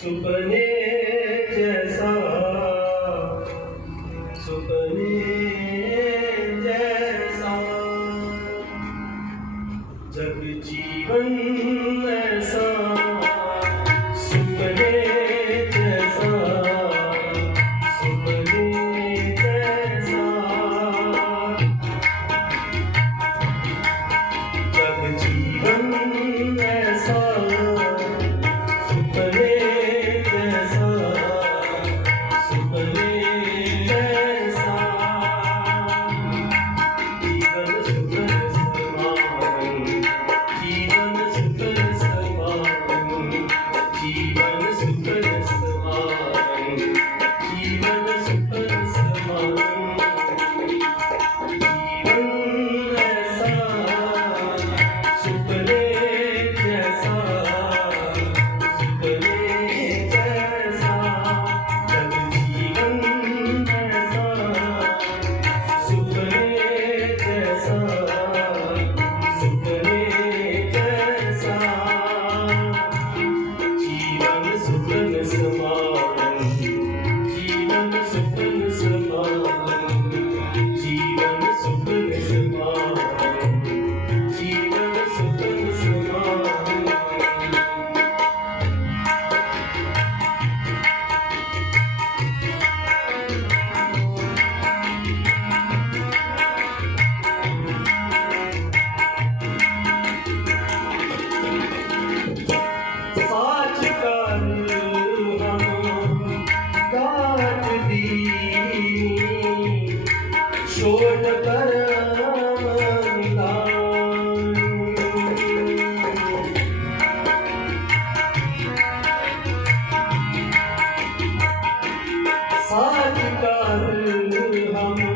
सुपने जैसा सुपने Thank you. साथ कर हम।